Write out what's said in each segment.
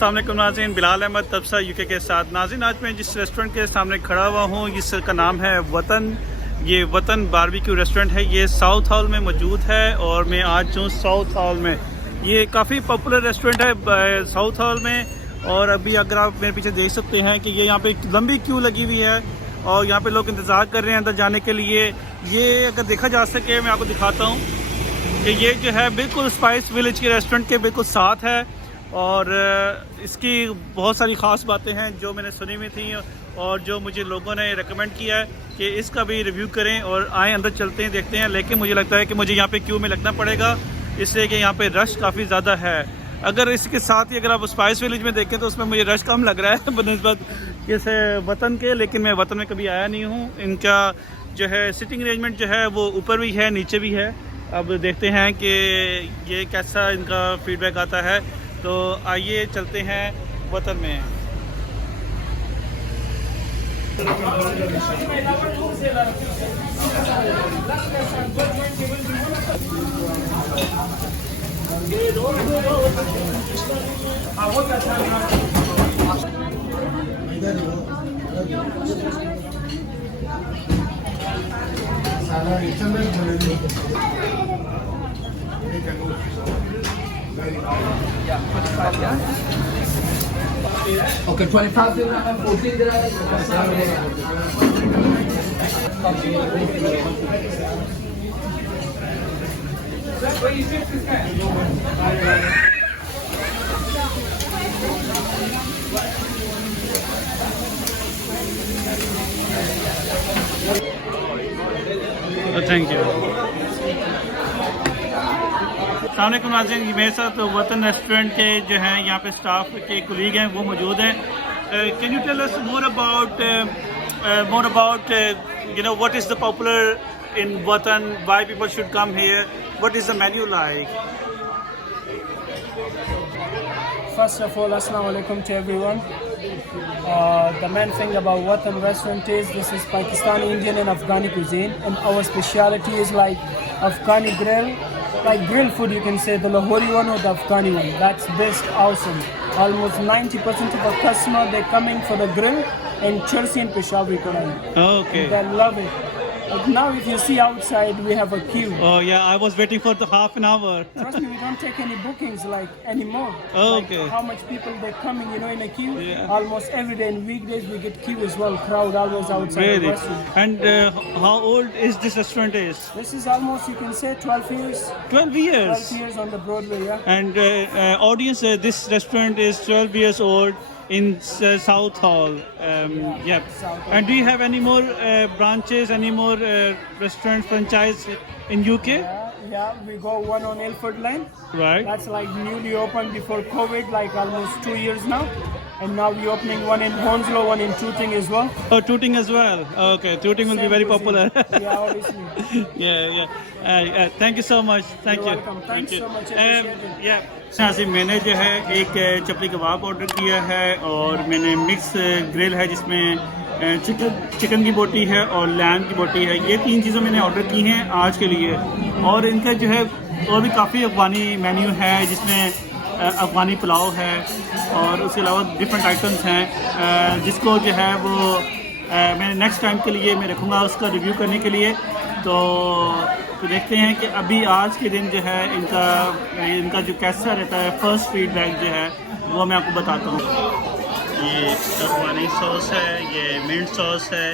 अस्सलाम वालेकुम नाज़रीन, बिलाल अहमद तबसा यूके के साथ। नाज़रीन, आज मैं जिस रेस्टोरेंट के सामने खड़ा हुआ हूँ इसका नाम है वतन। ये वतन बारबेक्यू रेस्टोरेंट है। ये साउथ हॉल में मौजूद है और मैं आज हूँ साउथ हॉल में। ये काफ़ी पॉपुलर रेस्टोरेंट है साउथ हॉल में। और अभी अगर आप मेरे पीछे देख सकते हैं कि ये यहाँ पे लंबी क्यू लगी हुई है और यहाँ पे लोग इंतज़ार कर रहे हैं अंदर जाने के लिए। ये अगर देखा जा सके मैं आपको दिखाता हूँ कि ये जो है बिल्कुल स्पाइस विलेज के रेस्टोरेंट के बिल्कुल साथ है। और इसकी बहुत सारी ख़ास बातें हैं जो मैंने सुनी हुई थी और जो मुझे लोगों ने रेकमेंड किया है कि इसका भी रिव्यू करें और आए अंदर चलते हैं देखते हैं। लेकिन मुझे लगता है कि मुझे यहाँ पे क्यू में लगना पड़ेगा इसलिए कि यहाँ पे रश काफ़ी ज़्यादा है। अगर इसके साथ ही अगर आप स्पाइस विलेज में देखें तो उसमें मुझे रश कम लग रहा है बनस्बत जैसे वतन के। लेकिन मैं वतन में कभी आया नहीं हूँ। इनका जो है सिटिंग अरेंजमेंट जो है वो ऊपर भी है नीचे भी है। अब देखते हैं कि ये कैसा इनका फीडबैक आता है। तो आइए चलते हैं वतन में। Okay, 25 dirham, 14 dirham. Thank you. अस्सलामुअलैकुम नाज़रीन, मेरे साथ वतन रेस्टोरेंट के जो हैं यहाँ पे स्टाफ के कुलीग हैं वो मौजूद हैं। Can you tell us more about you know what is the popular in Watan, why people should come here, what is the menu like? First of all, assalamu alaikum to everyone. The main thing about Watan restaurant is this is Pakistani, Indian and Afghani cuisine, and our speciality is like Afghani grill, like grill food you can say, the Lahori one or the Afghani one. That's best, awesome. Almost 90% of the customer they're coming for the grill and Chersi and Peshawari Kadai. Okay. They love it. But now if you see outside we have a queue. Oh yeah, I was waiting for the half an hour. Trust me, we don't take any bookings like anymore. Oh, like okay. How much people they're coming, in a queue. Yeah. Almost every day in weekdays we get queue as well. Crowd always outside the Really? restaurant. And how old is this restaurant is? This is almost, you can say, 12 years. 12 years. 12 years on the Broadway, yeah. And audience, this restaurant is 12 years old in South Hall. Yep. South Hall. And do you have any more branches, any more restaurant franchise in UK? Yeah, we go one on Ilford Lane. Right. That's like newly opened before COVID, like almost 2 years now. And now we're opening one in Hounslow, one in Tooting as well. Oh, Tooting as well. Okay, Tooting will be Same very cuisine. popular. Yeah, obviously. yeah. Thank you so much. Thank You're you. welcome. Thanks so much. Yeah. से मैंने जो है एक चपली कबाब order किया है और मैंने mix grill है जिसमें चिकन की बोटी है और लैम की बोटी है। ये 3 चीज़ें मैंने ऑर्डर की हैं आज के लिए। और इनका जो है और भी काफ़ी अफगानी मेन्यू है जिसमें अफगानी पुलाव है और उसके अलावा डिफरेंट आइटम्स हैं जिसको जो है वो मैंने नेक्स्ट टाइम के लिए मैं रखूँगा उसका रिव्यू करने के लिए। तो देखते हैं कि अभी आज के दिन जो है इनका जो कैसा रहता है फर्स्ट फीडबैक जो है वो मैं आपको बताता हूँ। ये अफगानी सॉस है, ये मिंट सॉस है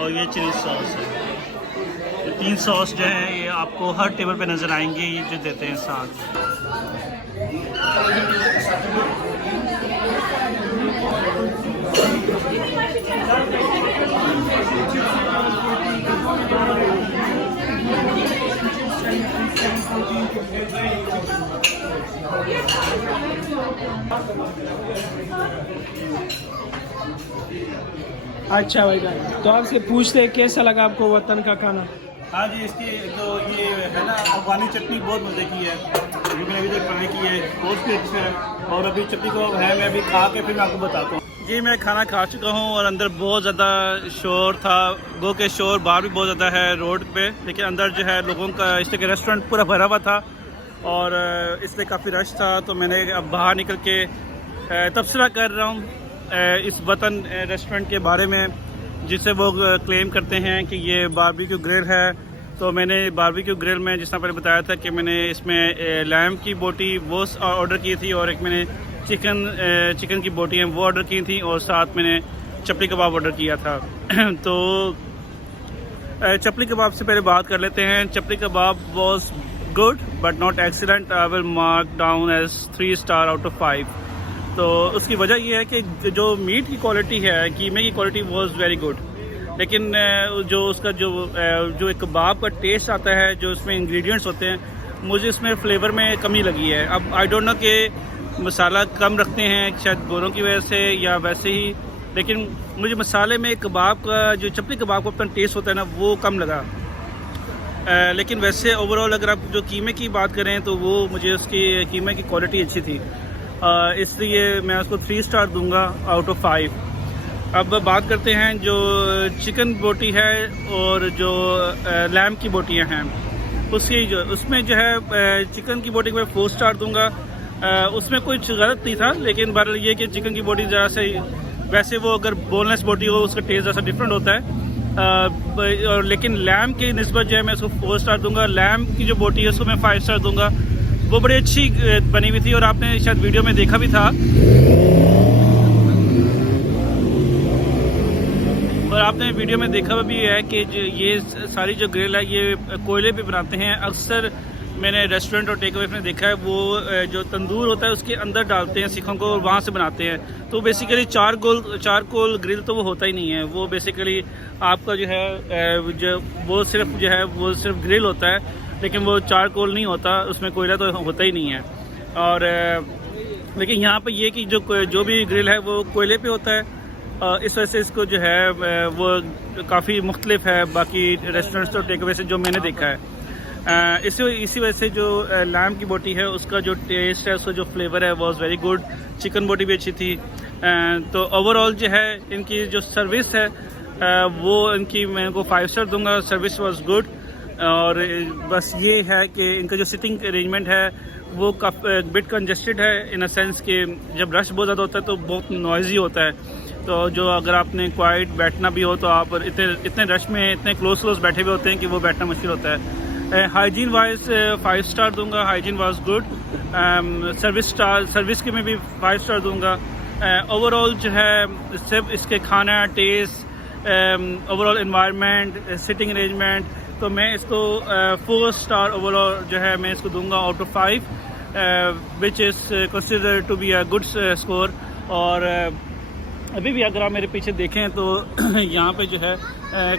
और ये चिली सॉस है। ये 3 सॉस जो है ये आपको हर टेबल पे नज़र आएंगे ये जो देते हैं साथ। अच्छा भाई तो आपसे पूछते हैं कैसा लगा आपको वतन का खाना। हाँ जी, इसकी जो ये है ना अफगानी चटनी बहुत मज़े की है जो मैंने अभी तक ट्राई की है, बहुत ही अच्छा है। और अभी चटनी को है मैं अभी खा के फिर मैं आपको बताता हूँ। जी मैं खाना खा चुका हूँ और अंदर बहुत ज़्यादा शोर था। गो के शोर बाहर भी बहुत ज़्यादा है रोड पे, लेकिन अंदर जो है लोगों का इसलिए कि रेस्टोरेंट पूरा भरा हुआ था और इसलिए काफ़ी रश था। तो मैंने अब बाहर निकल के तबसरा कर रहा हूँ इस वतन रेस्टोरेंट के बारे में, जिसे वो क्लेम करते हैं कि ये बारबेक्यू ग्रिल है। तो मैंने बारबेक्यू ग्रिल में जिस तरह पहले बताया था कि मैंने इसमें लैम्ब की बोटी वो ऑर्डर की थी, और एक मैंने चिकन की बोटी हैं वो ऑर्डर की थी, और साथ मैंने चपली कबाब ऑर्डर किया था। तो चपली कबाब से पहले बात कर लेते हैं। Chapli kebab was good but not excellent. I will mark down as 3 star out of 5। तो उसकी वजह यह है कि जो मीट की क्वालिटी है, कीमे की क्वालिटी वॉज वेरी गुड, लेकिन जो उसका जो एक कबाब का टेस्ट आता है, जो उसमें इंग्रेडिएंट्स होते हैं, मुझे इसमें फ्लेवर में कमी लगी है। अब आई डोंट नो कि मसाला कम रखते हैं शायद गोरों की वजह से या वैसे ही, लेकिन मुझे मसाले में कबाब का जो चपली कबाब का अपना टेस्ट होता है ना, वो कम लगा। लेकिन वैसे ओवरऑल अगर आप जो कीमे की बात करें तो वो मुझे उसकी कीमे की क्वालिटी अच्छी थी, इसलिए मैं उसको 3 स्टार दूंगा आउट ऑफ 5। अब बात करते हैं जो चिकन बोटी है और जो लैम्ब की बोटियां हैं, उसमें जो है चिकन की बोटी को मैं 4 स्टार दूंगा। उसमें कुछ गलत नहीं था, लेकिन बहरहाल ये कि चिकन की बोटी ज़रा से, वैसे वो अगर बोनलेस बोटी हो उसका टेस्ट ज़रा डिफरेंट होता है, और लेकिन लैम्ब की निस्बत जो है मैं उसको 4 स्टार दूंगा। लैम्ब की जो बोटी है उसको मैं 5 स्टार दूंगा। वो बड़ी अच्छी बनी हुई थी, और आपने शायद वीडियो में देखा भी था, और आपने वीडियो में देखा भी है कि ये सारी जो ग्रिल है ये कोयले पे बनाते हैं। अक्सर मैंने रेस्टोरेंट और टेक अवे में देखा है, वो जो तंदूर होता है उसके अंदर डालते हैं सीखों को और वहाँ से बनाते हैं। तो बेसिकली चारकोल ग्रिल तो वो होता ही नहीं है, वो बेसिकली आपका जो है वो सिर्फ ग्रिल होता है, लेकिन वो चारकोल नहीं होता, उसमें कोयला तो होता ही नहीं है। और लेकिन यहाँ पे ये कि जो भी ग्रिल है वो कोयले पे होता है, इस वजह से इसको जो है वो काफ़ी मुख्तलिफ है बाकी रेस्टोरेंट्स और टेक अवे से जो मैंने देखा है। इसी वजह से जो लैम्ब की बोटी है उसका जो टेस्ट है, उसका जो फ्लेवर है वॉज वेरी गुड। चिकन बोटी भी अच्छी थी। तो ओवरऑल जो है इनकी जो सर्विस है वो इनकी मैं इनको 5 स्टार दूंगा। सर्विस वॉज गुड, और बस ये है कि इनका जो सिटिंग अरेंजमेंट है वो काफ़ी बिट कंजेस्टेड है, इन अ सेंस कि जब रश बहुत ज़्यादा होता है तो बहुत नॉइज़ी होता है। तो जो अगर आपने क्वाइट बैठना भी हो तो आप इतने रश में इतने क्लोज बैठे हुए होते हैं कि वो बैठना मुश्किल होता है। हाइजीन वाइज 5 स्टार दूंगा, हाइजीन वाज गुड। सर्विस के में भी 5 स्टार दूंगा। ओवरऑल जो है सिर्फ इसके खाना, taste, overall environment, sitting arrangement, तो मैं इसको 4 स्टार ओवरऑल जो है मैं इसको दूंगा out of 5, which is consider to be a good score. और अभी भी अगर आप मेरे पीछे देखें तो यहाँ पे जो है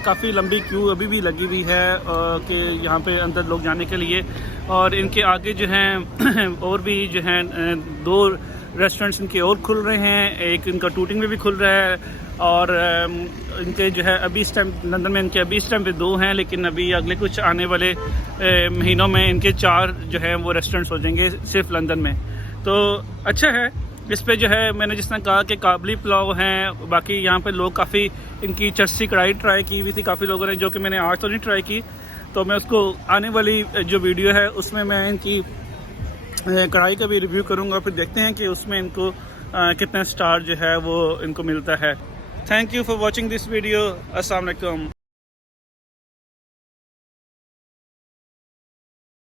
काफ़ी लंबी क्यू अभी भी लगी हुई है कि यहाँ पे अंदर लोग जाने के लिए। और इनके आगे जो हैं और भी जो हैं 2 रेस्टोरेंट्स इनके और खुल रहे हैं, एक इनका टूटिंग में भी खुल रहा है, और इनके जो है अभी इस टाइम लंदन में इनके अभी इस टाइम पे 2 हैं, लेकिन अभी अगले कुछ आने वाले महीनों में इनके 4 जो है वो रेस्टोरेंट्स हो जाएंगे सिर्फ लंदन में। तो अच्छा है। इस पे जो है मैंने जिस तरह कहा कि काबली पुलाव हैं, बाकी यहाँ पे लोग काफ़ी इनकी चरसी कढ़ाई ट्राई की हुई थी काफ़ी लोगों ने, जो कि मैंने आज तो नहीं ट्राई की। तो मैं उसको आने वाली जो वीडियो है उसमें मैं इनकी कढ़ाई का भी रिव्यू करूँगा, फिर देखते हैं कि उसमें इनको कितना स्टार जो है वो इनको मिलता है। Thank you for watching this video. अस्सलाम वालेकुम।